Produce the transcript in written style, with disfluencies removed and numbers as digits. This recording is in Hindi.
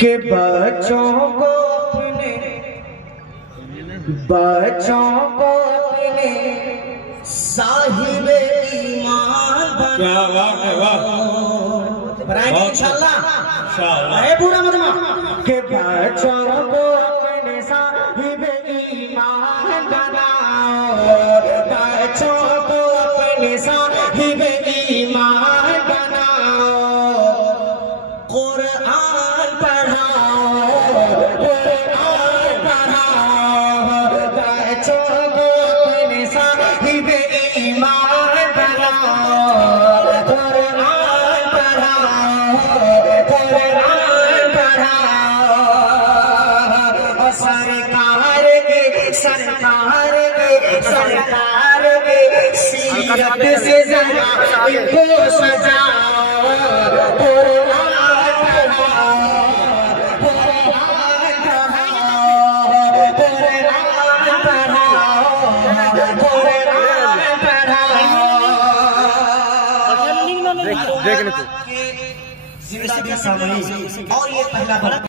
के बच्चों को अपने साहिब ईमान बनाएंगे इंशाल्लाह। पूरा मजमा के बच्चों को अपने साहिब ईमान बनाओ, बच्चों को अपने साहिब ईमान बनाओ, कुरान पढ़ाओ, कुरान पढ़ाओ, बच्चों को अपने साहिब ईमान बनाओ, कुरान पढ़ाओ, कुरान पढ़ाओ। सरकार के सीरत से जरा इनको सजाओ, कुरान पढ़ाओ, कुरान पढ़ाओ, कुरान पढ़ाओ। देख ले तू जिंदगी सामने और ये पहला